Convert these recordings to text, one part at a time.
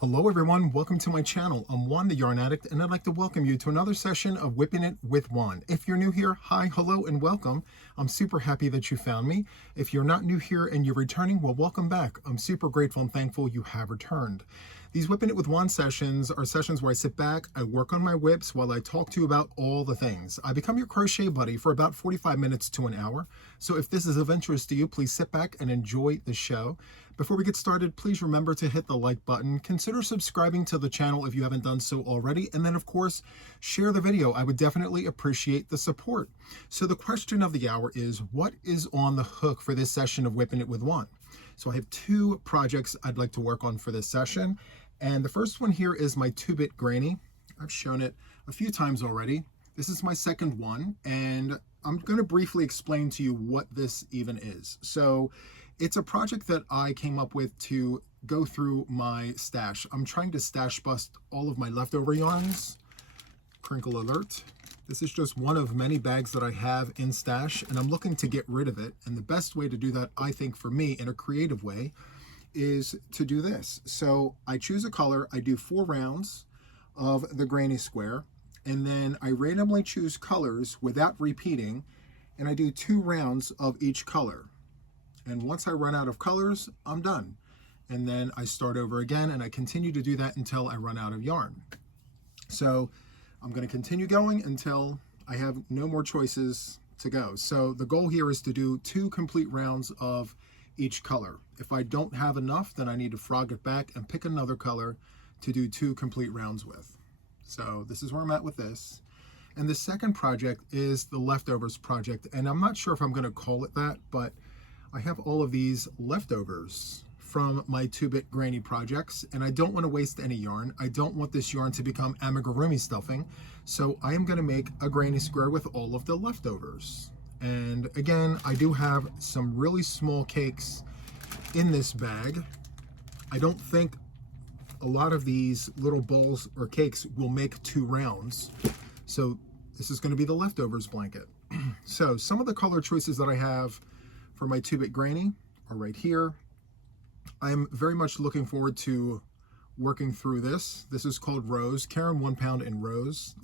Hello everyone, welcome to my channel. I'm Juan the Yarn Addict, and I'd like to welcome you to another session of Whipping It with Juan. If you're new here, hi, hello, and welcome. I'm super happy that you found me. If you're not new here and you're returning, well, welcome back. I'm super grateful and thankful you have returned. These Whipping It with Juan sessions are sessions where I sit back, I work on my whips while I talk to you about all the things. I become your crochet buddy for about 45 minutes to an hour. So if this is of interest to you, please sit back and enjoy the show. Before we get started, please remember to hit the like button. Consider subscribing to the channel if you haven't done so already. And then, of course, share the video. I would definitely appreciate the support. So the question of the hour is, what is on the hook for this session of Whipping It with Juan? So I have two projects I'd like to work on for this session. And the first one here is my 2-bit granny. I've shown it a few times already. This is my second one, and I'm going to briefly explain to you what this even is. So it's a project that I came up with to go through my stash. I'm trying to stash bust all of my leftover yarns. Crinkle alert. This is just one of many bags that I have in stash, and I'm looking to get rid of it. And the best way to do that, I think, for me, in a creative way, is to do this. So I choose a color, I do 4 rounds of the granny square, and then I randomly choose colors without repeating, and I do 2 rounds of each color. And once I run out of colors, I'm done. And then I start over again, and I continue to do that until I run out of yarn. So I'm going to continue going until I have no more choices to go. So the goal here is to do 2 complete rounds of each color. If I don't have enough, then I need to frog it back and pick another color to do 2 complete rounds with. So this is where I'm at with this. And the second project is the leftovers project. And I'm not sure if I'm going to call it that, but I have all of these leftovers from my 2-bit granny projects, and I don't want to waste any yarn. I don't want this yarn to become amigurumi stuffing. So I am going to make a granny square with all of the leftovers. And again, I do have some really small cakes in this bag. I don't think a lot of these little balls or cakes will make 2 rounds. So this is going to be the leftovers blanket. So some of the color choices that I have for my 2-bit granny are right here. I'm very much looking forward to working through this. This is called Rose, Karen 1 pound in Rose.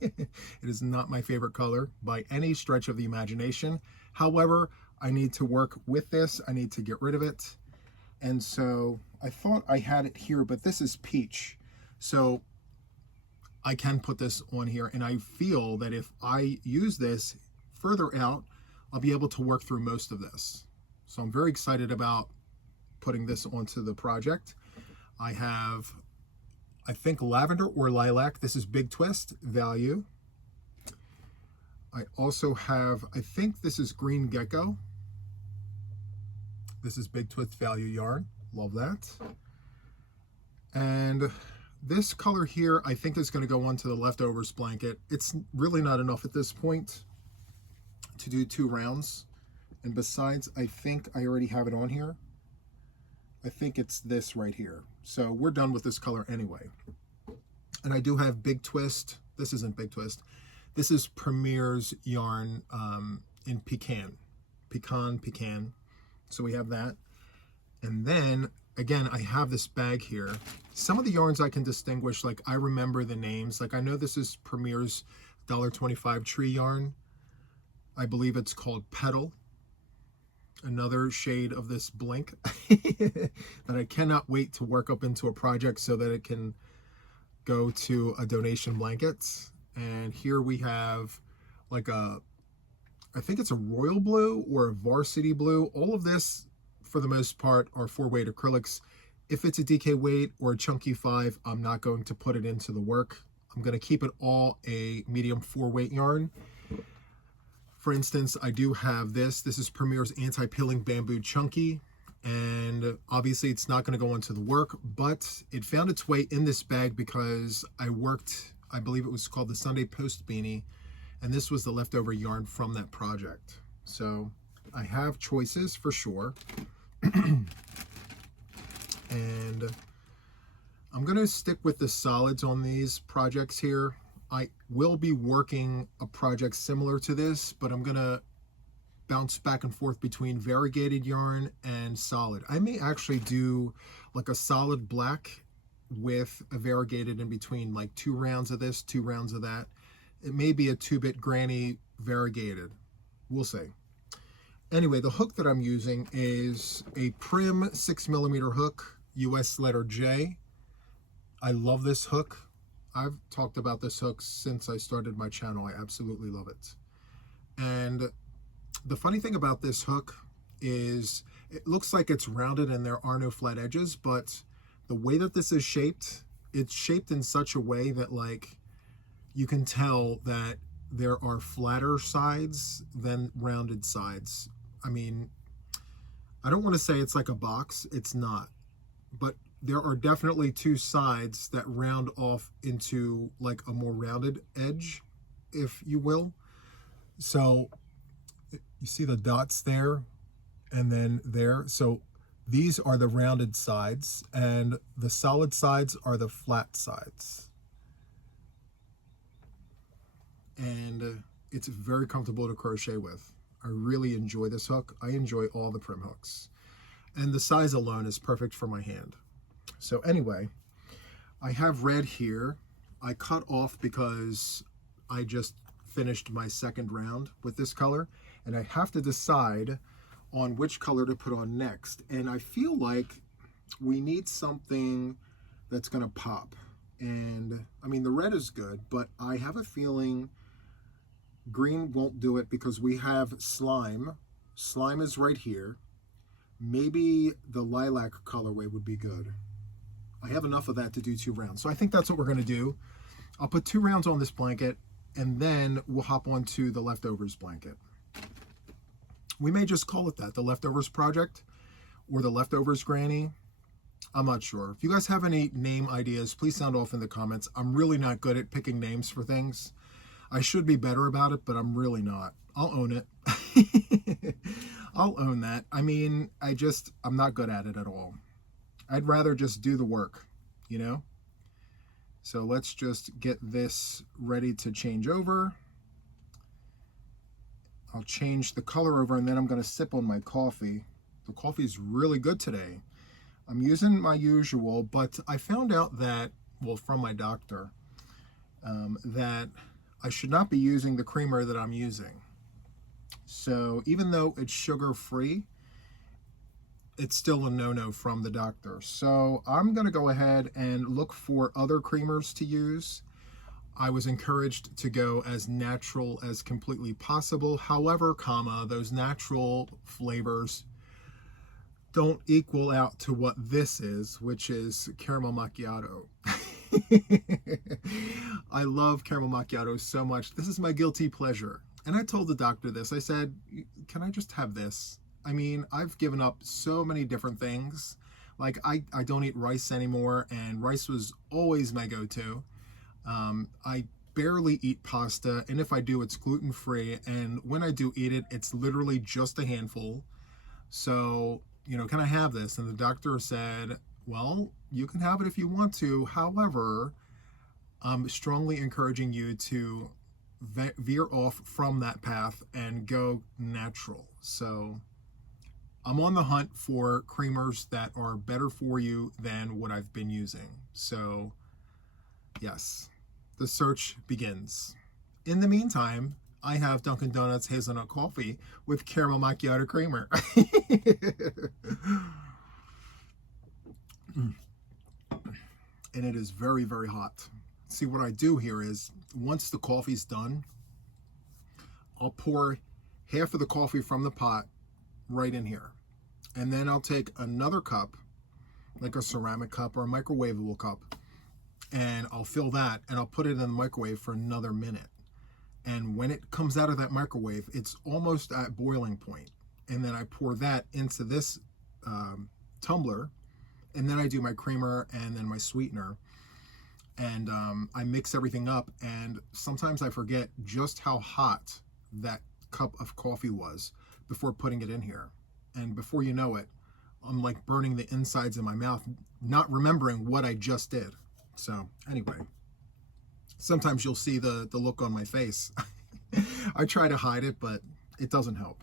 It is not my favorite color by any stretch of the imagination. However, I need to work with this. I need to get rid of it. And so I thought I had it here, but this is Peach. So I can put this on here, and I feel that if I use this further out, I'll be able to work through most of this. So I'm very excited about putting this onto the project. I have, I think, lavender or lilac. This is Big Twist value. I also have, I think this is Green Gecko. This is Big Twist value yarn. Love that. And this color here, I think is going to go onto the leftovers blanket. It's really not enough at this point to do 2 rounds. And besides, I think I already have it on here. I think it's this right here. So we're done with this color anyway. And I do have Big Twist. This isn't Big Twist. This is Premier's yarn in Pecan. So we have that. And then, again, I have this bag here. Some of the yarns I can distinguish, like I remember the names. Like I know this is Premier's $1.25 tree yarn. I believe it's called Petal. Another shade of this Blink that I cannot wait to work up into a project so that it can go to a donation blanket. And here we have like a, I think it's a royal blue or a varsity blue. All of this, for the most part, are 4-weight acrylics. If it's a DK weight or a chunky 5, I'm not going to put it into the work. I'm going to keep it all a medium 4-weight yarn. For instance, I do have this. This is Premier's Anti-Peeling Bamboo Chunky. And obviously it's not going to go into the work, but it found its way in this bag because I worked, I believe it was called the Sunday Post Beanie. And this was the leftover yarn from that project. So I have choices for sure. And I'm going to stick with the solids on these projects here. I will be working a project similar to this, but I'm going to bounce back and forth between variegated yarn and solid. I may actually do like a solid black with a variegated in between, like 2 rounds of this, 2 rounds of that. It may be a 2-bit granny variegated. We'll see. Anyway, the hook that I'm using is a Prim 6mm hook, US letter J. I love this hook. I've talked about this hook since I started my channel. I absolutely love it. And the funny thing about this hook is it looks like it's rounded and there are no flat edges, but the way that this is shaped, it's shaped in such a way that like you can tell that there are flatter sides than rounded sides. I mean, I don't want to say it's like a box, it's not, but there are definitely 2 sides that round off into like a more rounded edge, if you will. So you see the dots there and then there. So these are the rounded sides and the solid sides are the flat sides. And it's very comfortable to crochet with. I really enjoy this hook. I enjoy all the Prim hooks. And the size alone is perfect for my hand. So anyway, I have red here. I cut off because I just finished my 2nd round with this color. And I have to decide on which color to put on next. And I feel like we need something that's gonna pop. And I mean, the red is good, but I have a feeling green won't do it because we have slime. Slime is right here. Maybe the lilac colorway would be good. I have enough of that to do 2 rounds. So I think that's what we're gonna do. I'll put 2 rounds on this blanket and then we'll hop onto the leftovers blanket. We may just call it that, the leftovers project or the leftovers granny. I'm not sure. If you guys have any name ideas, please sound off in the comments. I'm really not good at picking names for things. I should be better about it, but I'm really not. I'll own it. I'll own that. I mean, I'm not good at it at all. I'd rather just do the work, you know? So let's just get this ready to change over. I'll change the color over and then I'm gonna sip on my coffee. The coffee is really good today. I'm using my usual, but I found out that, well, from my doctor, that I should not be using the creamer that I'm using. So even though it's sugar-free, it's still a no-no from the doctor. So I'm gonna go ahead and look for other creamers to use. I was encouraged to go as natural as completely possible. However, those natural flavors don't equal out to what this is, which is caramel macchiato. I love caramel macchiato so much. This is my guilty pleasure. And I told the doctor this. I said, can I just have this? I mean, I've given up so many different things. Like I don't eat rice anymore, and rice was always my go-to. I barely eat pasta, and if I do, it's gluten-free. And when I do eat it, it's literally just a handful. So, you know, can I have this? And the doctor said, well, you can have it if you want to. However, I'm strongly encouraging you to veer off from that path and go natural. So I'm on the hunt for creamers that are better for you than what I've been using. So yes, the search begins. In the meantime, I have Dunkin' Donuts hazelnut coffee with caramel macchiato creamer. And it is very, very hot. See, what I do here is once the coffee's done, I'll pour half of the coffee from the pot right in here. And then I'll take another cup, like a ceramic cup or a microwavable cup, and I'll fill that and I'll put it in the microwave for another minute. And when it comes out of that microwave, it's almost at boiling point. And then I pour that into this tumbler, and then I do my creamer and then my sweetener. And I mix everything up, and sometimes I forget just how hot that cup of coffee was before putting it in here. And before you know it, I'm like burning the insides of my mouth, not remembering what I just did. So anyway, sometimes you'll see the look on my face. I try to hide it, but it doesn't help.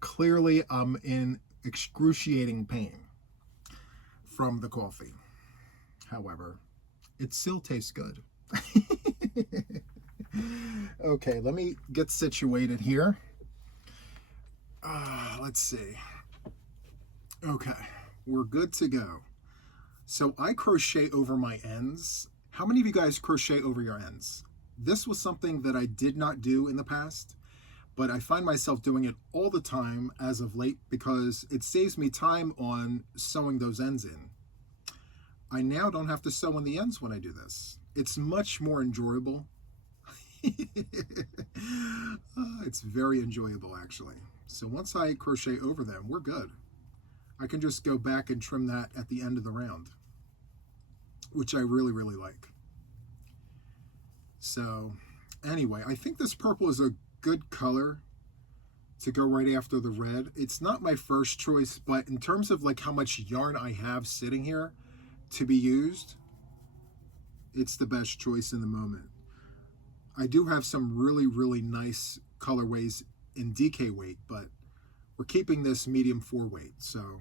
Clearly, I'm in excruciating pain from the coffee. however, it still tastes good. Okay, let me get situated here. Let's see. Okay, we're good to go. So I crochet over my ends. How many of you guys crochet over your ends? This was something that I did not do in the past, but I find myself doing it all the time as of late because it saves me time on sewing those ends in. I now don't have to sew in the ends when I do this. It's much more enjoyable. It's very enjoyable, actually. So once I crochet over them, we're good. I can just go back and trim that at the end of the round, which I really, really like. So anyway, I think this purple is a good color to go right after the red. It's not my first choice, but in terms of like how much yarn I have sitting here to be used, it's the best choice in the moment. I do have some really, really nice colorways in DK weight, but we're keeping this medium 4 weight, so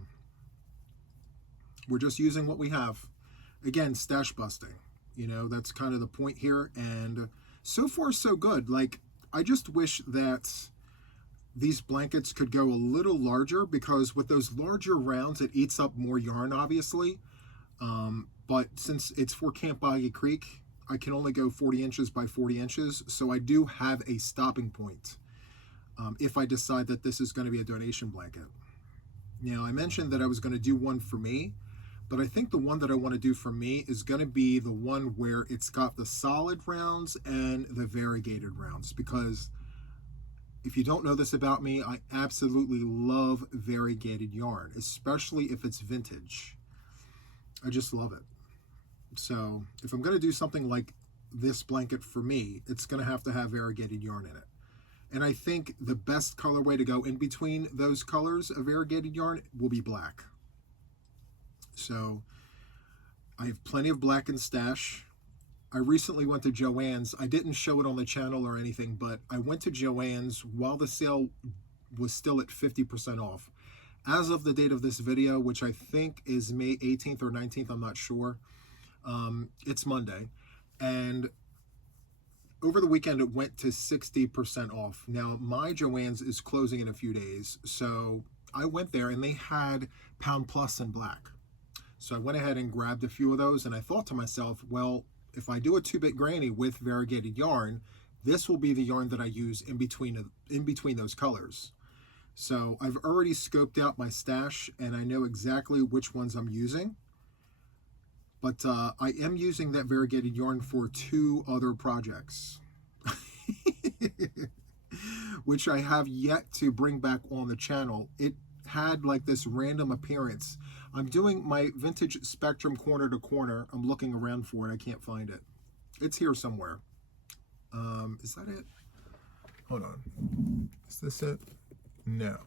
we're just using what we have. Again, stash busting, you know, that's kind of the point here, and so far so good. Like, I just wish that these blankets could go a little larger, because with those larger rounds it eats up more yarn, obviously, but since it's for Camp Boggy Creek, I can only go 40 inches by 40 inches, so I do have a stopping point if I decide that this is going to be a donation blanket. Now, I mentioned that I was going to do one for me, but I think the one that I want to do for me is going to be the one where it's got the solid rounds and the variegated rounds, because if you don't know this about me, I absolutely love variegated yarn, especially if it's vintage. I just love it. So if I'm going to do something like this blanket for me, it's going to have variegated yarn in it. And I think the best colorway to go in between those colors of variegated yarn will be black. So I have plenty of black in stash. I recently went to Joann's. I didn't show it on the channel or anything, but I went to Joann's while the sale was still at 50% off. As of the date of this video, which I think is May 18th or 19th, I'm not sure. It's Monday, and over the weekend it went to 60% off. Now, my Joann's is closing in a few days, so I went there and they had Pound Plus in black. So I went ahead and grabbed a few of those, and I thought to myself, well, if I do a 2-bit granny with variegated yarn, this will be the yarn that I use in between those colors. So I've already scoped out my stash and I know exactly which ones I'm using. But I am using that variegated yarn for 2 other projects, which I have yet to bring back on the channel. It had like this random appearance. I'm doing my vintage spectrum corner to corner. I'm looking around for it. I can't find it. It's here somewhere. Is that it? Hold on. Is this it? No.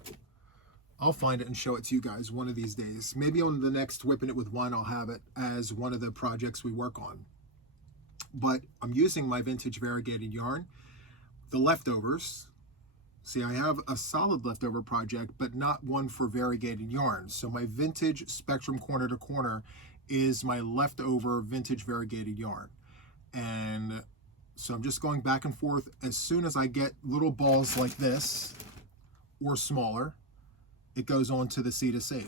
I'll find it and show it to you guys one of these days. Maybe on the next Whipping It with Juan, I'll have it as one of the projects we work on. But I'm using my vintage variegated yarn, the leftovers. See, I have a solid leftover project, but not one for variegated yarn. So my vintage spectrum corner to corner is my leftover vintage variegated yarn. And so I'm just going back and forth. As soon as I get little balls like this or smaller, it goes on to the C2C.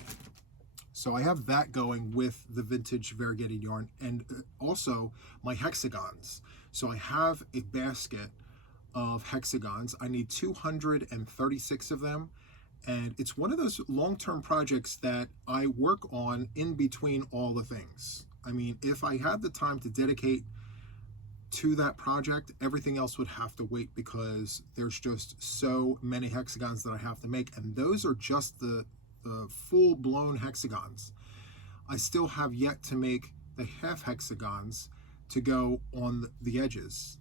So I have that going with the vintage variegated yarn, and also my hexagons. So I have a basket of hexagons. I need 236 of them, and it's one of those long-term projects that I work on in between all the things. I mean, if I had the time to dedicate to that project, everything else would have to wait, because there's just so many hexagons that I have to make, and those are just the full-blown hexagons. I still have yet to make the half hexagons to go on the edges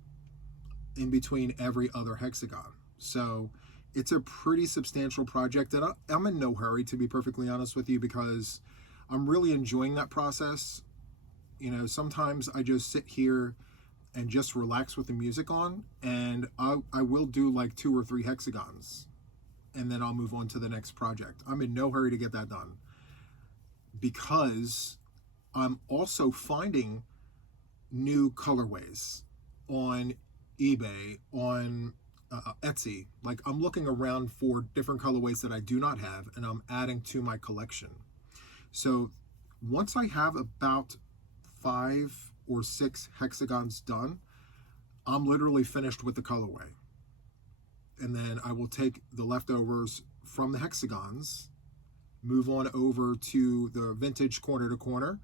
in between every other hexagon. So it's a pretty substantial project, and I'm in no hurry, to be perfectly honest with you, because I'm really enjoying that process. You know, sometimes I just sit here and just relax with the music on, and I will do like 2 or 3 hexagons, and then I'll move on to the next project. I'm in no hurry to get that done, because I'm also finding new colorways on eBay, on Etsy. Like, I'm looking around for different colorways that I do not have, and I'm adding to my collection. So once I have about 5 or 6 hexagons done, I'm literally finished with the colorway. And then I will take the leftovers from the hexagons, move on over to the vintage corner to corner,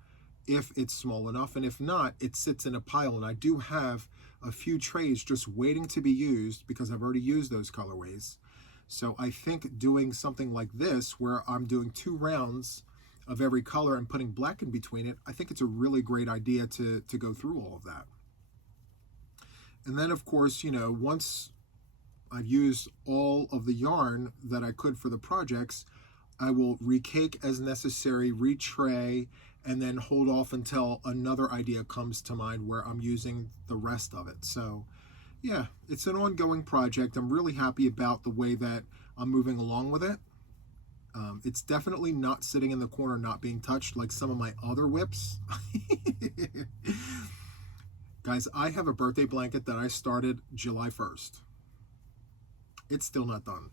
if it's small enough, and if not, it sits in a pile. And I do have a few trays just waiting to be used because I've already used those colorways. So I think doing something like this, where I'm doing 2 rounds of every color and putting black in between it, I think it's a really great idea to go through all of that. And then, of course, you know, once I've used all of the yarn that I could for the projects, I will recake as necessary, retray, and then hold off until another idea comes to mind where I'm using the rest of it. So yeah, it's an ongoing project. I'm really happy about the way that I'm moving along with it. It's definitely not sitting in the corner, not being touched like some of my other WIPs. Guys, I have a birthday blanket that I started July 1st. It's still not done.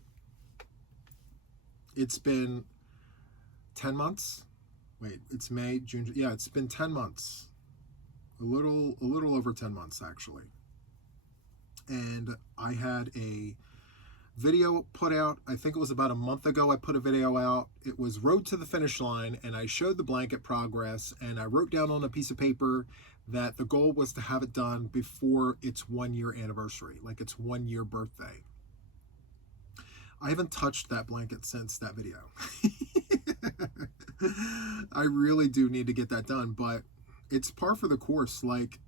It's been 10 months. Wait, it's May, June. Yeah, it's been 10 months. A little over 10 months, actually. And I had a video put out, I think it was about a month ago. I put a video out. It was Road to the Finish Line, and I showed the blanket progress, and I wrote down on a piece of paper that the goal was to have it done before its 1-year anniversary, like its 1-year birthday. I haven't touched that blanket since that video. I really do need to get that done, but it's par for the course. Like,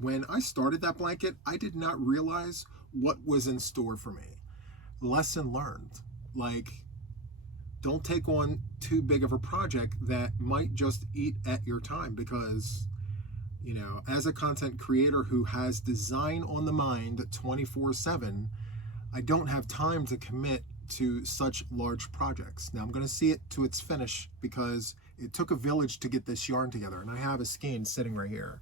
when I started that blanket, I did not realize what was in store for me. Lesson learned. Like, don't take on too big of a project that might just eat at your time, because, you know, as a content creator who has design on the mind 24/7, I don't have time to commit to such large projects. Now I'm going to see it to its finish because it took a village to get this yarn together, and I have a skein sitting right here.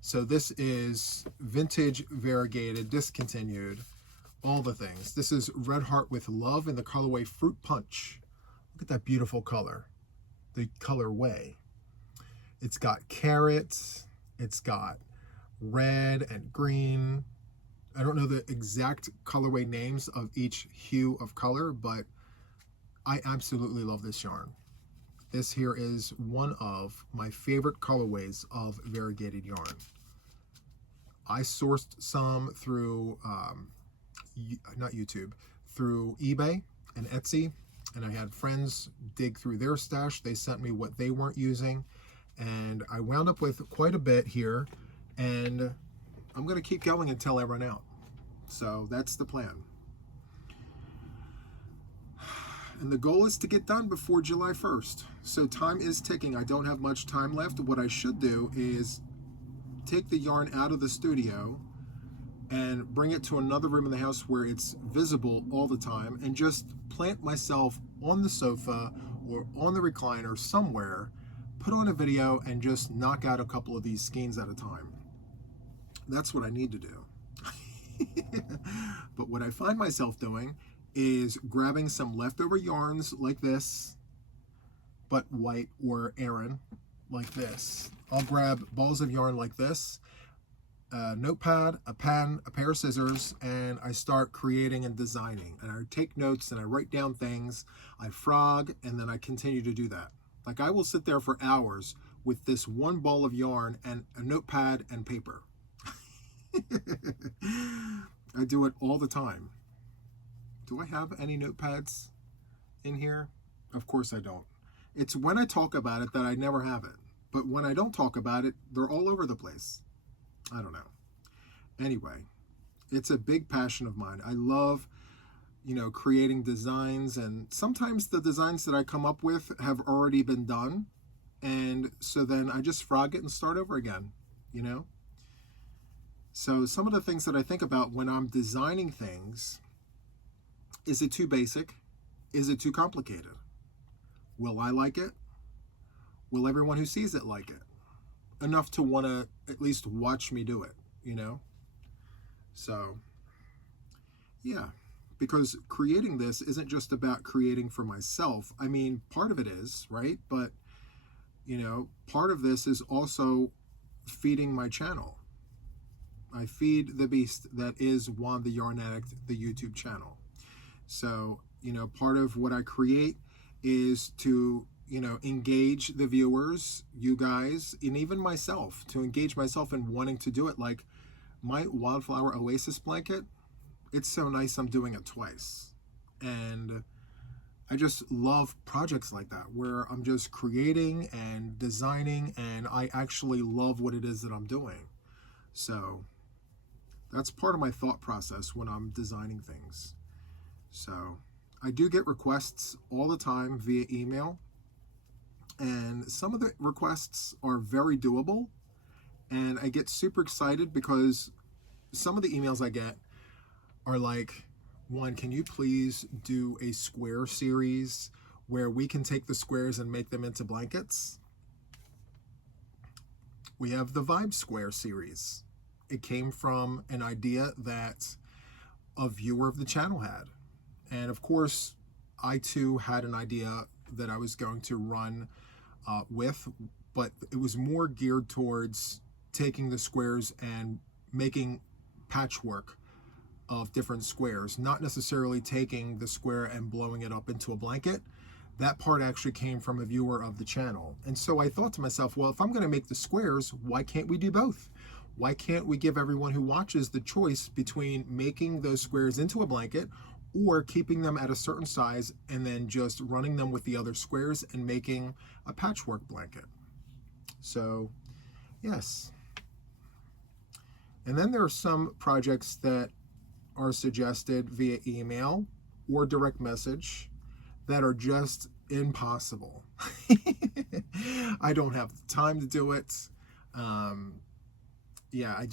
So this is vintage, variegated, discontinued, all the things. This is Red Heart with Love in the colorway Fruit Punch. Look at that beautiful color, the colorway. It's got carrots, it's got red and green. I don't know the exact colorway names of each hue of color, but I absolutely love this yarn. This here is one of my favorite colorways of variegated yarn. I sourced some through, not YouTube, through eBay and Etsy, and I had friends dig through their stash. They sent me what they weren't using, and I wound up with quite a bit here, and I'm going to keep going until I run out. So that's the plan. And the goal is to get done before July 1st. So time is ticking. I don't have much time left. What I should do is take the yarn out of the studio and bring it to another room in the house where it's visible all the time, and just plant myself on the sofa or on the recliner somewhere, put on a video, and just knock out a couple of these skeins at a time. That's what I need to do. But what I find myself doing is grabbing some leftover yarns like this, but white or Aran like this. I'll grab balls of yarn like this, a notepad, a pen, a pair of scissors, and I start creating and designing. And I take notes and I write down things, I frog, and then I continue to do that. Like, I will sit there for hours with this one ball of yarn and a notepad and paper. I do it all the time. Do I have any notepads in here? Of course I don't. It's when I talk about it that I never have it. But when I don't talk about it, they're all over the place. I don't know. Anyway, it's a big passion of mine. I love, you know, creating designs, and sometimes the designs that I come up with have already been done. And so then I just frog it and start over again, you know? So some of the things that I think about when I'm designing things: is it too basic? Is it too complicated? Will I like it? will everyone who sees it like it? Enough to want to at least watch me do it, you know? So, yeah, because creating this isn't just about creating for myself. I mean, part of it is, right? But, you know, part of this is also feeding my channel. I feed the beast that is Juan the Yarn Addict, the YouTube channel. So, you know, part of what I create is to, you know, engage the viewers, you guys, and even myself, to engage myself in wanting to do it. Like my Wildflower Oasis blanket, it's so nice I'm doing it twice. And I just love projects like that where I'm just creating and designing and I actually love what it is that I'm doing. So that's part of my thought process when I'm designing things. So I do get requests all the time via email, and some of the requests are very doable, and I get super excited because some of the emails I get are like, Juan, can you please do a square series where we can take the squares and make them into blankets? We have the Vibe Square series. It came from an idea that a viewer of the channel had. And of course, I too had an idea that I was going to run with, but it was more geared towards taking the squares and making patchwork of different squares, not necessarily taking the square and blowing it up into a blanket. That part actually came from a viewer of the channel. And so I thought to myself, well, if I'm going to make the squares, why can't we do both? Why can't we give everyone who watches the choice between making those squares into a blanket or keeping them at a certain size and then just running them with the other squares and making a patchwork blanket? So, yes. And then there are some projects that are suggested via email or direct message that are just impossible. I don't have the time to do it. Yeah,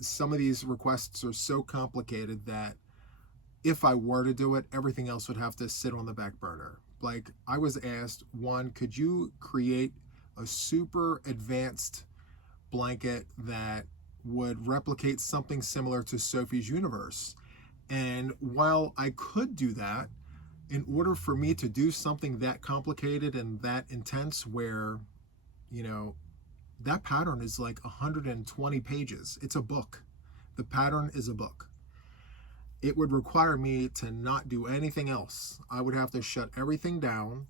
some of these requests are so complicated that if I were to do it, everything else would have to sit on the back burner. Like I was asked, Juan, could you create a super advanced blanket that would replicate something similar to Sophie's Universe? And while I could do that, in order for me to do something that complicated and that intense where, you know, that pattern is like 120 pages. It's a book. The pattern is a book. It would require me to not do anything else. I would have to shut everything down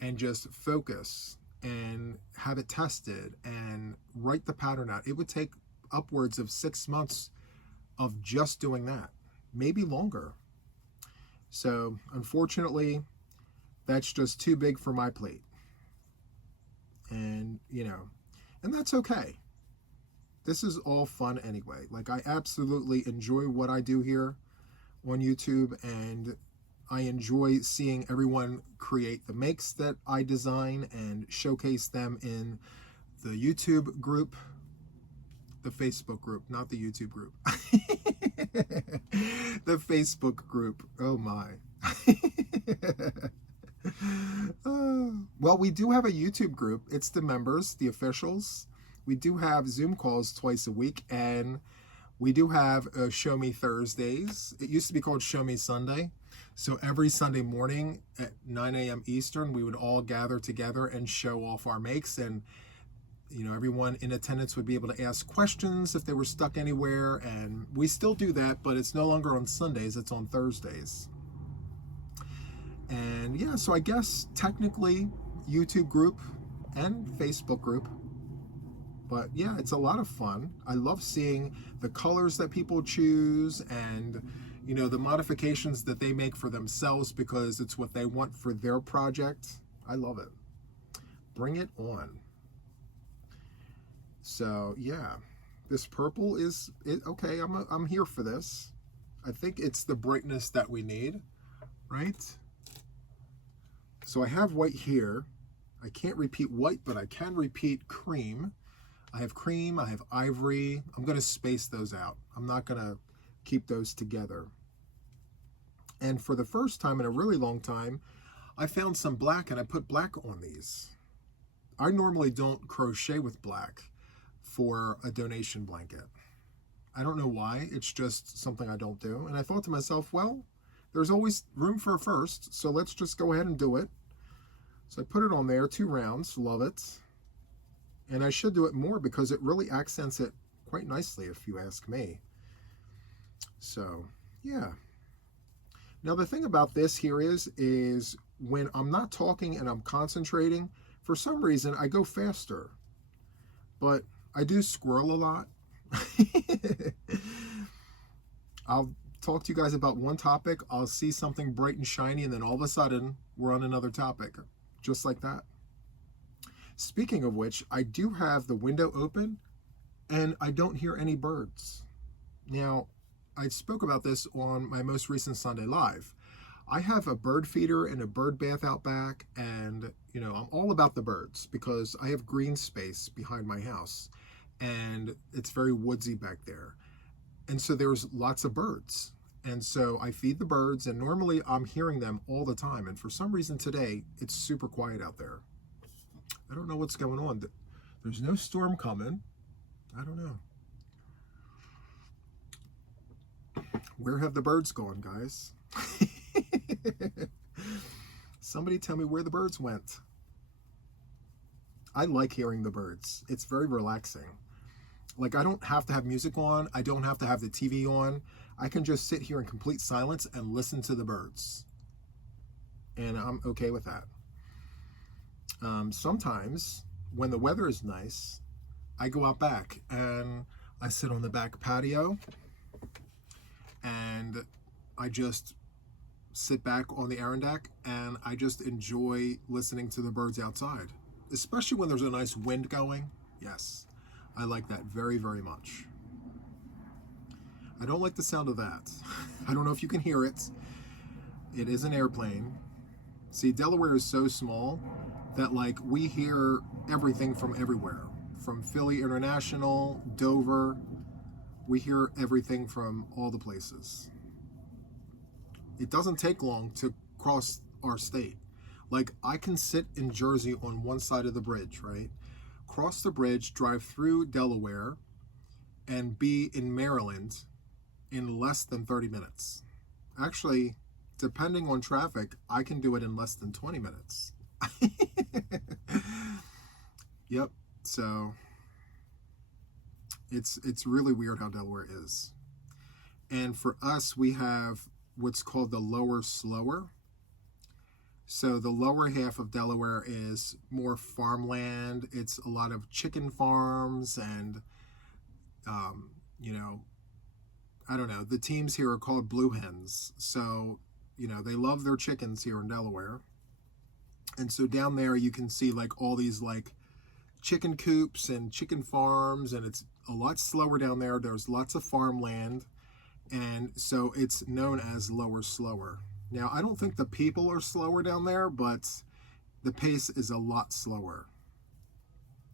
and just focus and have it tested and write the pattern out. It would take upwards of 6 months of just doing that, maybe longer. So unfortunately, that's just too big for my plate. And, you know, and that's okay. This is all fun anyway. Like I absolutely enjoy what I do here on YouTube, and I enjoy seeing everyone create the makes that I design and showcase them in the YouTube group, the Facebook group, not the YouTube group. The Facebook group. Oh my. Well, we do have a YouTube group. It's the members, the officials. We do have Zoom calls twice a week, and we do have Show Me Thursdays. It used to be called Show Me Sunday. So every Sunday morning at 9 a.m. Eastern, we would all gather together and show off our makes. And, you know, everyone in attendance would be able to ask questions if they were stuck anywhere. And we still do that, but it's no longer on Sundays. It's on Thursdays. And yeah, so I guess technically YouTube group and Facebook group. But yeah, it's a lot of fun. I love seeing the colors that people choose and, you know, the modifications that they make for themselves because it's what they want for their project. I love it. Bring it on. So yeah, this purple is it. Okay, I'm here for this. I think it's the brightness that we need, right? So I have white here. I can't repeat white, but I can repeat cream. I have cream, I have ivory. I'm going to space those out. I'm not going to keep those together. And for the first time in a really long time, I found some black and I put black on these. I normally don't crochet with black for a donation blanket. I don't know why. It's just something I don't do. And I thought to myself, well, there's always room for a first, so let's just go ahead and do it. So I put it on there, 2 rounds, love it. And I should do it more because it really accents it quite nicely, if you ask me. So, yeah. Now the thing about this here is when I'm not talking and I'm concentrating, for some reason I go faster. But I do squirrel a lot. I'll talk to you guys about one topic, I'll see something bright and shiny, and then all of a sudden we're on another topic, just like that. Speaking of which, I do have the window open and I don't hear any birds. Now, I spoke about this on my most recent Sunday Live. I have a bird feeder and a bird bath out back, and you know, I'm all about the birds because I have green space behind my house and it's very woodsy back there. And so there's lots of birds. And so I feed the birds, and normally I'm hearing them all the time. And for some reason today, it's super quiet out there. I don't know what's going on. There's no storm coming. I don't know. Where have the birds gone, guys? Somebody tell me where the birds went. I like hearing the birds. It's very relaxing. Like, I don't have to have music on. I don't have to have the TV on. I can just sit here in complete silence and listen to the birds. And I'm okay with that. Sometimes, when the weather is nice, I go out back and I sit on the back patio and I just sit back on the Aaron deck and I just enjoy listening to the birds outside, especially when there's a nice wind going. Yes, I like that very, very much. I don't like the sound of that. I don't know if you can hear it. It is an airplane. See, Delaware is so small that like we hear everything from everywhere. From Philly International, Dover, we hear everything from all the places. It doesn't take long to cross our state. Like, I can sit in Jersey on one side of the bridge, right? Cross the bridge, drive through Delaware, and be in Maryland in less than 30 minutes. Actually, depending on traffic, I can do it in less than 20 minutes. Yep, so it's really weird how Delaware is. And for us, we have what's called the lower slower. So the lower half of Delaware is more farmland. It's a lot of chicken farms and, you know, I don't know, the teams here are called blue hens. So, you know, they love their chickens here in Delaware. And so down there you can see like all these like chicken coops and chicken farms, and it's a lot slower down there. There's lots of farmland. And so it's known as lower slower. Now, I don't think the people are slower down there, but the pace is a lot slower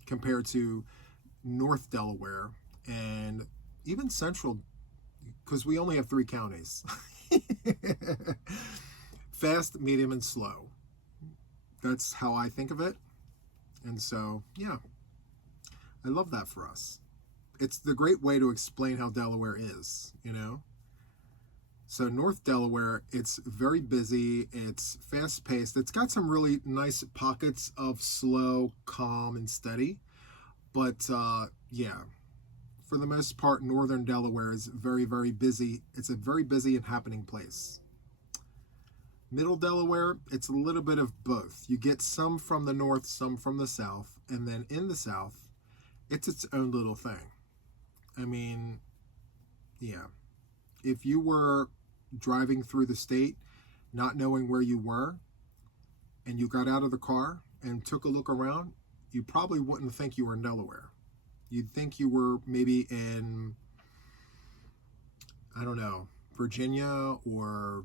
compared to North Delaware and even Central, because we only have 3 counties. Fast, medium, and slow. That's how I think of it. And so, yeah, I love that for us. It's the great way to explain how Delaware is, you know? So North Delaware, it's very busy, it's fast-paced, it's got some really nice pockets of slow, calm, and steady. But, yeah, for the most part, Northern Delaware is very, very busy. It's a very busy and happening place. Middle Delaware, it's a little bit of both. You get some from the north, some from the south, and then in the south, it's its own little thing. I mean, yeah. If you were driving through the state, not knowing where you were, and you got out of the car and took a look around, you probably wouldn't think you were in Delaware. You'd think you were maybe in, I don't know, Virginia or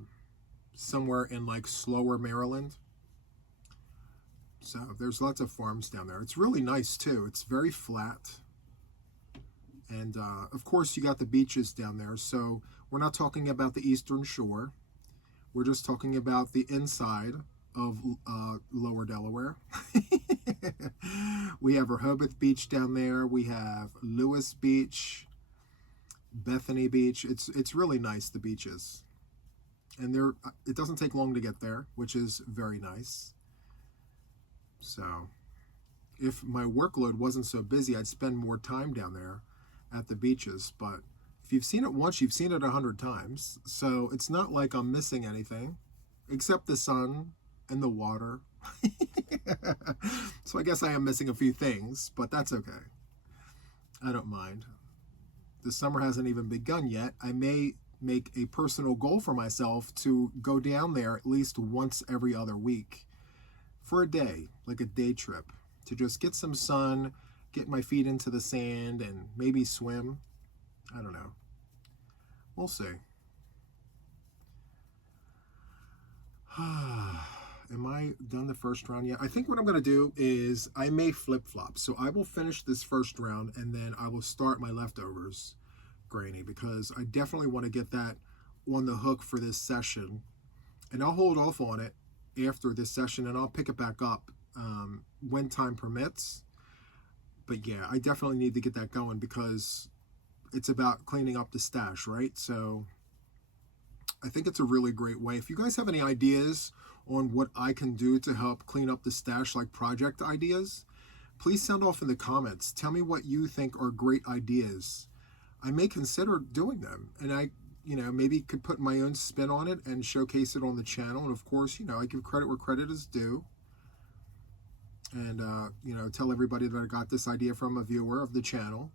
somewhere in like slower Maryland. So there's lots of farms down there. It's really nice too. It's very flat. And of course you got the beaches down there. So we're not talking about the Eastern Shore. We're just talking about the inside of lower Delaware. We have Rehoboth Beach down there. We have Lewis Beach, Bethany Beach. It's really nice, the beaches. And it doesn't take long to get there, which is very nice. So if my workload wasn't so busy, I'd spend more time down there at the beaches. But if you've seen it once, you've seen it 100 times. So it's not like I'm missing anything except the sun and the water. So I guess I am missing a few things, but that's okay. I don't mind. The summer hasn't even begun yet. I may make a personal goal for myself to go down there at least once every other week for a day, like a day trip, to just get some sun, get my feet into the sand, and maybe swim. I don't know. We'll see. Am I done the first round yet? I think what I'm going to do is I may flip-flop. So I will finish this first round, and then I will start my leftovers granny, because I definitely want to get that on the hook for this session. And I'll hold off on it after this session, and I'll pick it back up when time permits. But yeah, I definitely need to get that going, because it's about cleaning up the stash, right? So I think it's a really great way. If you guys have any ideas on what I can do to help clean up the stash, like project ideas, please send off in the comments. Tell me what you think are great ideas. I may consider doing them, and I maybe could put my own spin on it and showcase it on the channel. And of course, I give credit where credit is due. And, tell everybody that I got this idea from a viewer of the channel.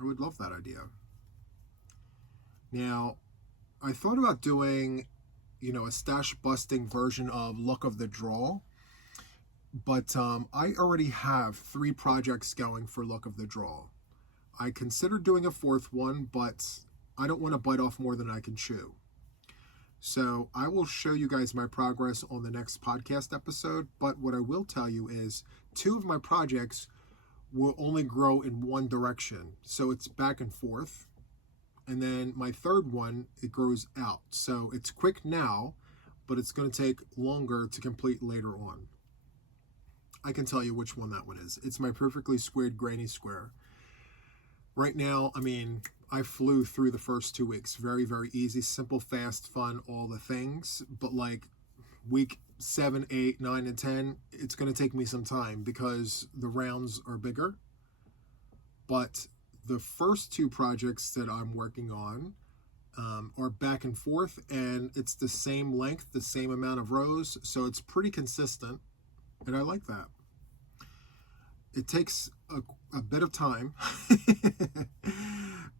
I would love that idea. Now, I thought about doing, a stash busting version of Luck of the Draw. But I already have 3 projects going for Luck of the Draw. I considered doing a 4th one, but I don't want to bite off more than I can chew. So I will show you guys my progress on the next podcast episode, but what I will tell you is 2 of my projects will only grow in one direction. So it's back and forth. And then my 3rd one, it grows out. So it's quick now, but it's going to take longer to complete later on. I can tell you which one that one is. It's my perfectly squared granny square. Right now, I flew through the first 2 weeks. Very, very easy, simple, fast, fun, all the things. But like week 7, 8, 9, and 10, it's going to take me some time because the rounds are bigger. But the first 2 projects that I'm working on are back and forth, and it's the same length, the same amount of rows. So it's pretty consistent, and I like that. It takes a bit of time,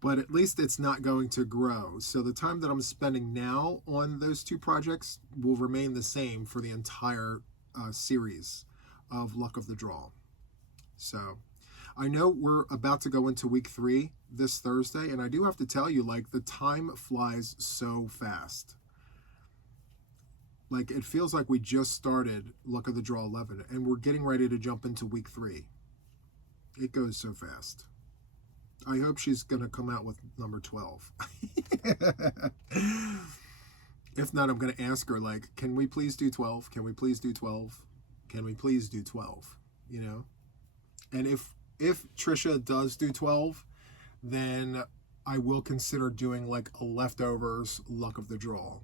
but at least it's not going to grow. So the time that I'm spending now on those 2 projects will remain the same for the entire series of Luck of the Draw. So I know we're about to go into week 3 this Thursday, and I do have to tell you, like, the time flies so fast. Like, it feels like we just started Luck of the Draw 11, and we're getting ready to jump into week 3. It goes so fast. I hope she's going to come out with number 12. If not, I'm going to ask her, like, can we please do 12? Can we please do 12? Can we please do 12? And if Trisha does do 12, then I will consider doing like a leftovers Luck of the Draw.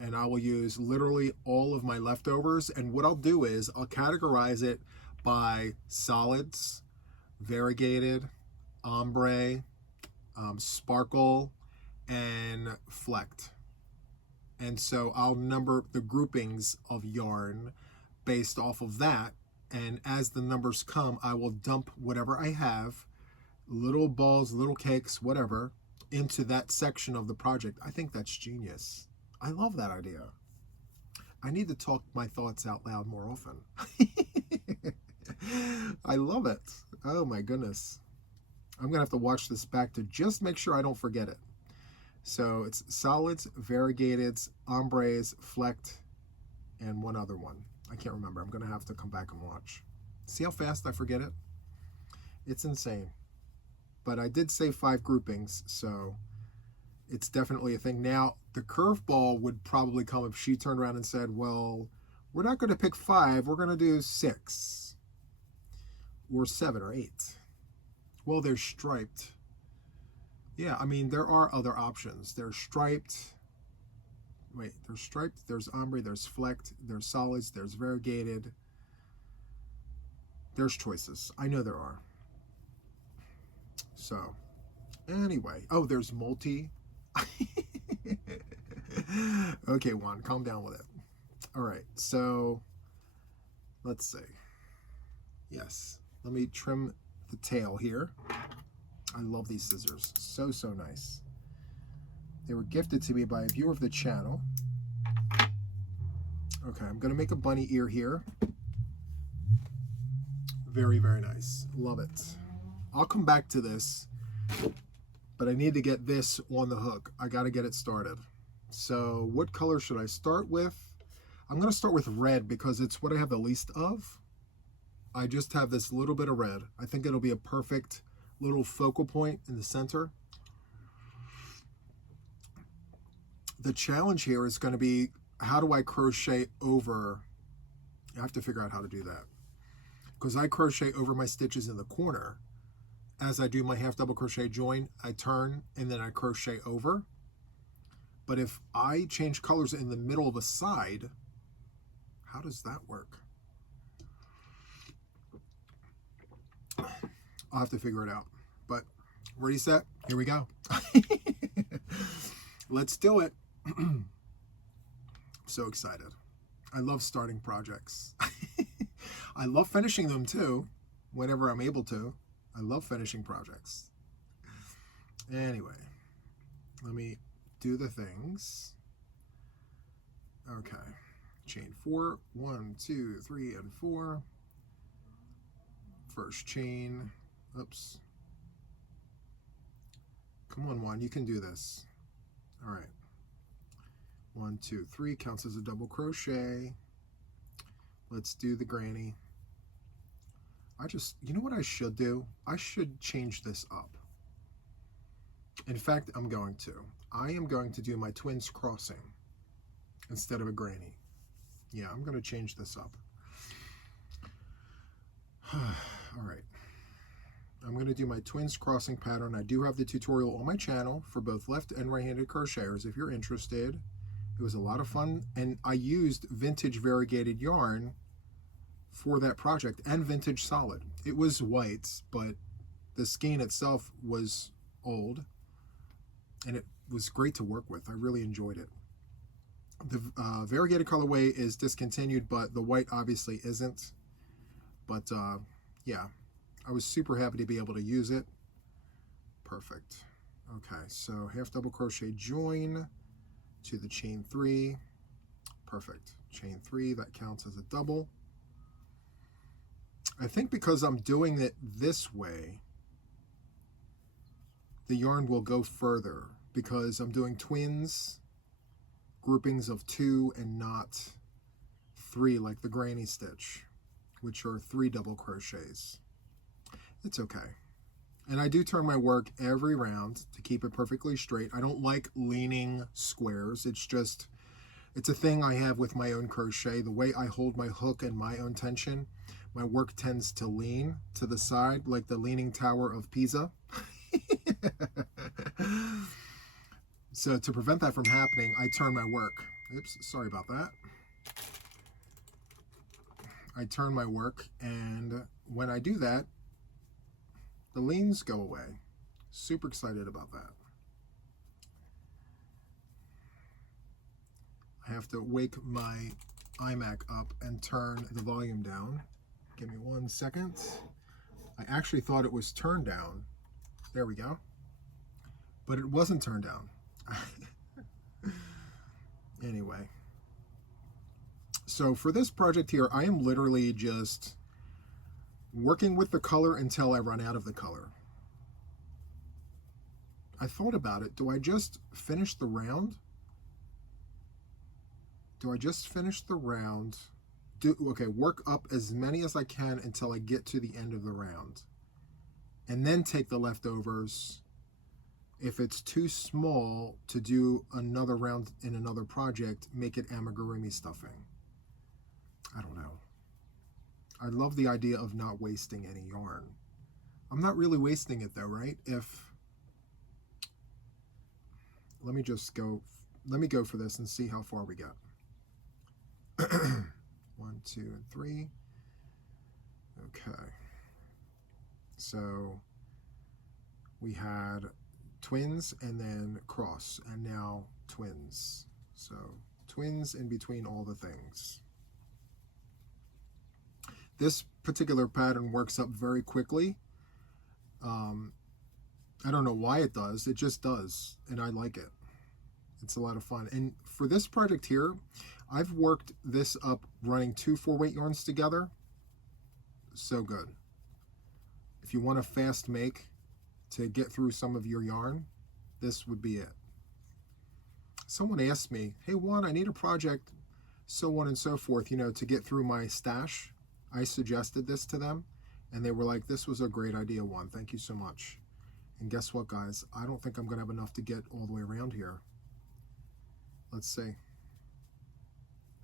And I will use literally all of my leftovers. And what I'll do is I'll categorize it by solids, variegated, ombre, sparkle, and flecked. And so I'll number the groupings of yarn based off of that. And as the numbers come, I will dump whatever I have, little balls, little cakes, whatever, into that section of the project. I think that's genius. I love that idea. I need to talk my thoughts out loud more often. I love it. Oh my goodness. I'm going to have to watch this back to just make sure I don't forget it. So it's solids, variegateds, ombres, flecked, and one other one. I can't remember. I'm going to have to come back and watch. See how fast I forget it? It's insane. But I did say 5 groupings, so it's definitely a thing. Now, the curveball would probably come if she turned around and said, well, we're not going to pick 5, we're going to do 6. or 7 or 8. Well, they're striped. Yeah, I mean, there are other options. They're striped. Wait, there's striped, there's ombre, there's flecked, there's solids, there's variegated. There's choices. I know there are. So, anyway. Oh, there's multi. Okay, Juan, calm down with it. All right, so let's see. Yes, let me trim the tail here. I love these scissors. So, so nice. They were gifted to me by a viewer of the channel. Okay, I'm going to make a bunny ear here. Very, very nice. Love it. I'll come back to this, but I need to get this on the hook. I got to get it started. So what color should I start with? I'm going to start with red because it's what I have the least of. I just have this little bit of red. I think it'll be a perfect little focal point in the center. The challenge here is going to be, how do I crochet over? I have to figure out how to do that, because I crochet over my stitches in the corner. As I do my half double crochet join, I turn and then I crochet over. But if I change colors in the middle of a side, how does that work? I'll have to figure it out. But ready, set, here we go. Let's do it. So excited. I love starting projects. I love finishing them too, whenever I'm able to. I love finishing projects. Anyway, let me do the things. Okay, chain 4, 1, 2, 3, and 4. First chain, oops. Come on, Juan, you can do this. All right. 1, 2, 3 counts as a double crochet. Let's do the granny. You know what I should do? I should change this up. In fact, I'm going to. I am going to do my twins crossing instead of a granny. Yeah, I'm going to change this up. All right. I'm going to do my twins crossing pattern. I do have the tutorial on my channel for both left and right-handed crocheters if you're interested. It was a lot of fun, and I used vintage variegated yarn for that project and vintage solid. It was white, but the skein itself was old, and it was great to work with. I really enjoyed it. The variegated colorway is discontinued, but the white obviously isn't. But yeah, I was super happy to be able to use it. Perfect. Okay, so half double crochet join to the chain 3. Perfect. Chain 3, that counts as a double. I think because I'm doing it this way, the yarn will go further, because I'm doing twins, groupings of 2 and not 3 like the granny stitch, which are 3 double crochets. It's okay. And I do turn my work every round to keep it perfectly straight. I don't like leaning squares. It's a thing I have with my own crochet. The way I hold my hook and my own tension, my work tends to lean to the side like the Leaning Tower of Pisa. So to prevent that from happening, I turn my work. Oops, sorry about that. I turn my work, and when I do that, the leans go away. Super excited about that. I have to wake my iMac up and turn the volume down. Give me 1 second. I actually thought it was turned down. There we go. But it wasn't turned down. Anyway. So for this project here, I am literally just working with the color until I run out of the color. I thought about it. Do I just finish the round? Okay, work up as many as I can until I get to the end of the round. And then take the leftovers. If it's too small to do another round in another project, make it amigurumi stuffing. I don't know. I love the idea of not wasting any yarn. I'm not really wasting it though, right? Let me go for this and see how far we get. 1, 2, and 3. Okay. So we had twins and then cross, and now twins. So twins in between all the things. This particular pattern works up very quickly. I don't know why it does. It just does, and I like it. It's a lot of fun. And for this project here, I've worked this up running 2 4-weight yarns together. So good. If you want a fast make to get through some of your yarn, this would be it. Someone asked me, hey Juan, I need a project, so on and so forth, you know, to get through my stash. I suggested this to them, and they were like, this was a great idea, Juan. Thank you so much. And guess what, guys? I don't think I'm going to have enough to get all the way around here. Let's see.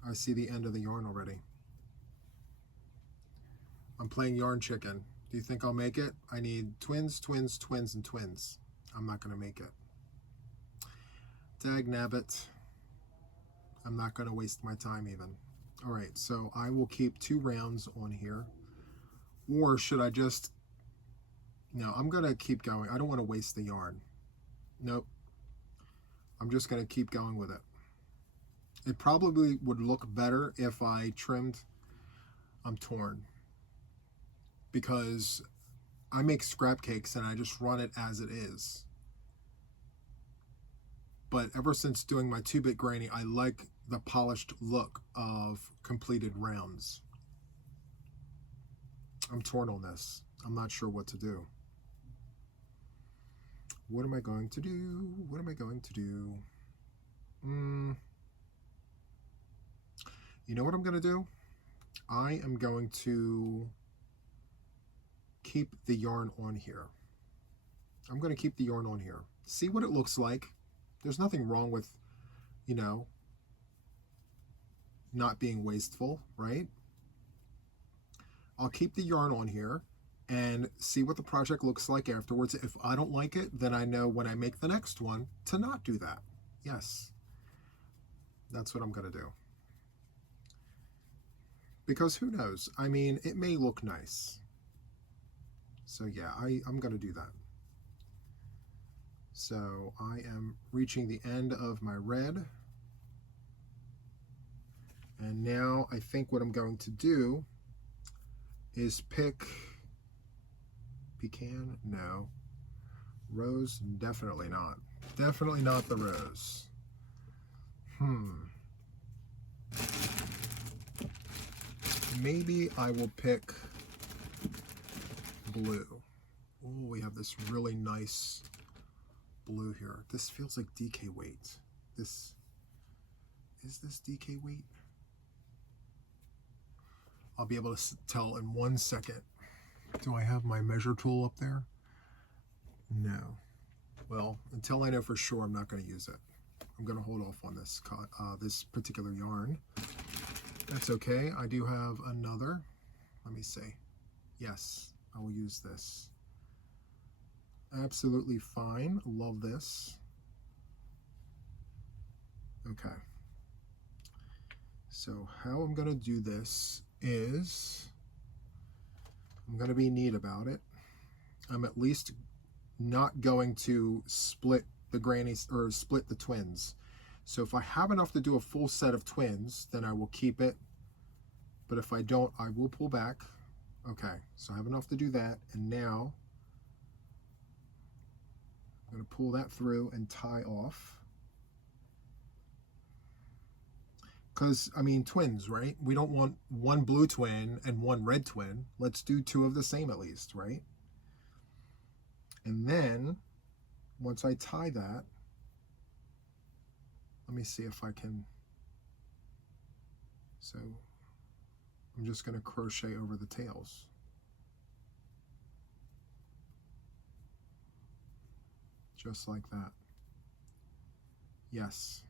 I see the end of the yarn already. I'm playing yarn chicken. Do you think I'll make it? I need twins, twins, twins, and twins. I'm not going to make it. Dag nabbit. I'm not going to waste my time even. All right, so I will keep 2 rounds on here. Or should I just... No, I'm going to keep going. I don't want to waste the yarn. Nope. I'm just going to keep going with it. It probably would look better if I trimmed. I'm torn. Because I make scrap cakes and I just run it as it is. But ever since doing my 2-bit granny, I like the polished look of completed rounds. I'm torn on this. I'm not sure what to do. What am I going to do? What am I going to do? You know what I'm going to do? I am going to keep the yarn on here. I'm going to keep the yarn on here. See what it looks like. There's nothing wrong with, you know, not being wasteful, right? I'll keep the yarn on here and see what the project looks like afterwards. If I don't like it, then I know when I make the next one to not do that. Yes, that's what I'm going to do. Because who knows? I mean, it may look nice. So yeah, I'm going to do that. So I am reaching the end of my red. And now I think what I'm going to do is pick pecan, no. Rose, definitely not. Definitely not the rose. Maybe I will pick blue. Oh, we have this really nice blue here. This feels like DK weight. Is this DK weight? I'll be able to tell in 1 second. Do I have my measure tool up there? No. Well, until I know for sure, I'm not going to use it. I'm going to hold off on this this particular yarn. That's okay. I do have another. Let me see. Yes, I will use this. Absolutely fine. Love this. Okay. So how I'm going to do this is I'm going to be neat about it. I'm at least not going to split the grannies or split the twins. So if I have enough to do a full set of twins, then I will keep it. But if I don't, I will pull back. Okay, so I have enough to do that. And now I'm going to pull that through and tie off. Because, I mean, twins, right? We don't want 1 blue twin and 1 red twin. Let's do 2 of the same at least, right? And then, once I tie that, let me see if I can. So, I'm just going to crochet over the tails. Just like that. Yes.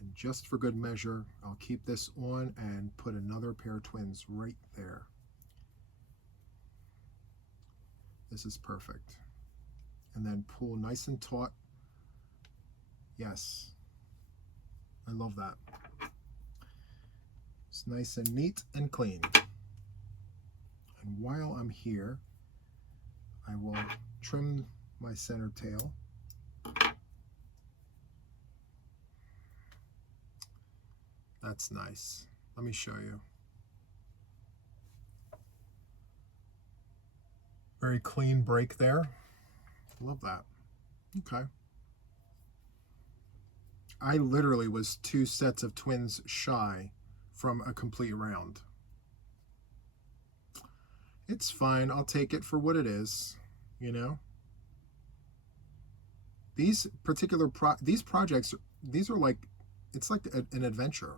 And just for good measure, I'll keep this on and put another pair of twins right there. This is perfect. And then pull nice and taut. Yes, I love that. It's nice and neat and clean. And while I'm here, I will trim my center tail. That's nice. Let me show you. Very clean break there. Love that. Okay. I literally was 2 sets of twins shy from a complete round. It's fine. I'll take it for what it is, you know. These particular projects, these are like, it's like an adventure.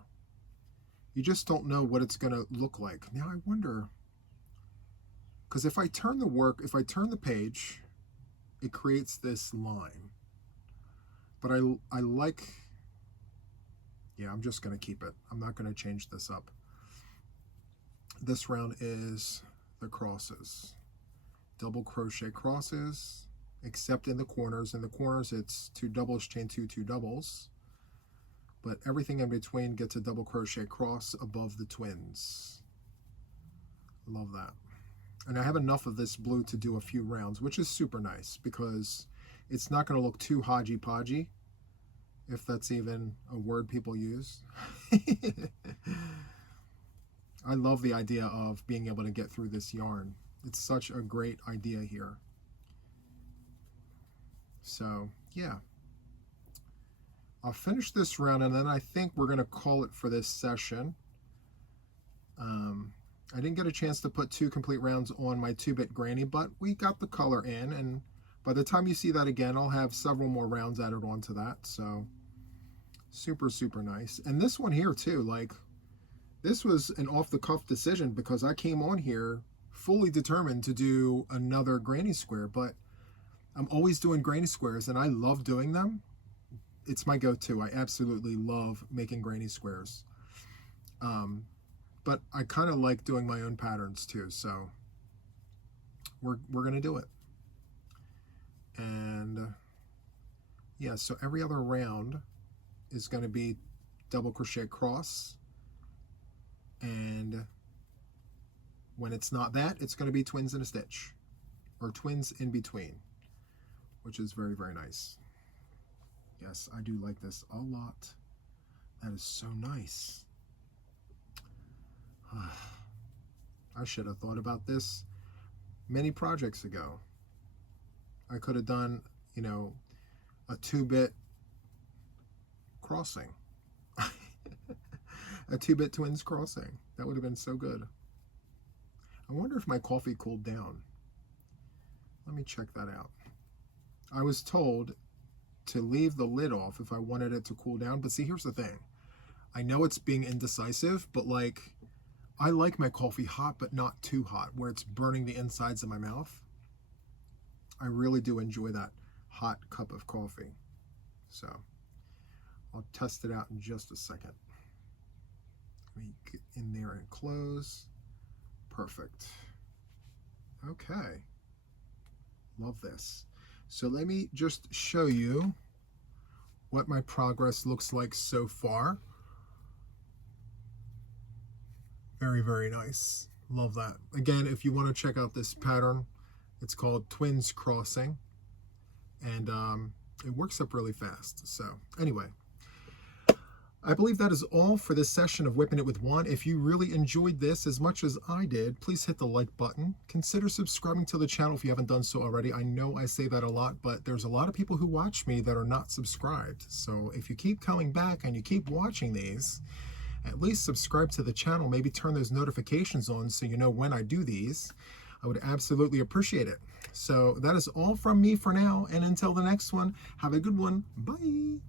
You just don't know what it's going to look like. Now I wonder, because if I turn the page, it creates this line. But I like, yeah, I'm just going to keep it. I'm not going to change this up. This round is the crosses. Double crochet crosses, except in the corners. In the corners, it's 2 doubles, chain 2, 2 doubles. But everything in between gets a double crochet cross above the twins. Love that. And I have enough of this blue to do a few rounds, which is super nice because it's not going to look too hodgy-podgy, if that's even a word people use. I love the idea of being able to get through this yarn. It's such a great idea here. So, yeah. I'll finish this round, and then I think we're going to call it for this session. I didn't get a chance to put 2 complete rounds on my 2-bit granny, but we got the color in, and by the time you see that again, I'll have several more rounds added onto that. So super, super nice. And this one here too, like, this was an off-the-cuff decision because I came on here fully determined to do another granny square, but I'm always doing granny squares, and I love doing them. It's my go-to. I absolutely love making granny squares. But I kind of like doing my own patterns too, so we're going to do it. And yeah, so every other round is going to be double crochet cross, and when it's not that, it's going to be twins in a stitch, or twins in between, which is very, very nice. Yes, I do like this a lot. That is so nice. I should have thought about this many projects ago. I could have done, you know, a 2-bit crossing. A 2-bit twins crossing. That would have been so good. I wonder if my coffee cooled down. Let me check that out. I was told to leave the lid off if I wanted it to cool down, but see, here's the thing. I know it's being indecisive, but like, I like my coffee hot, but not too hot, where it's burning the insides of my mouth. I really do enjoy that hot cup of coffee. So I'll test it out in just a second. Let me get in there and close. Perfect. Okay. Love this. So let me just show you what my progress looks like so far. Very, very nice. Love that. Again, if you want to check out this pattern, it's called Twins Crossing, and it works up really fast. So anyway, I believe that is all for this session of Whipping It with Juan. If you really enjoyed this as much as I did, please hit the like button. Consider subscribing to the channel if you haven't done so already. I know I say that a lot, but there's a lot of people who watch me that are not subscribed. So if you keep coming back and you keep watching these, at least subscribe to the channel, maybe turn those notifications on so you know when I do these. I would absolutely appreciate it. So that is all from me for now, and until the next one, have a good one. Bye.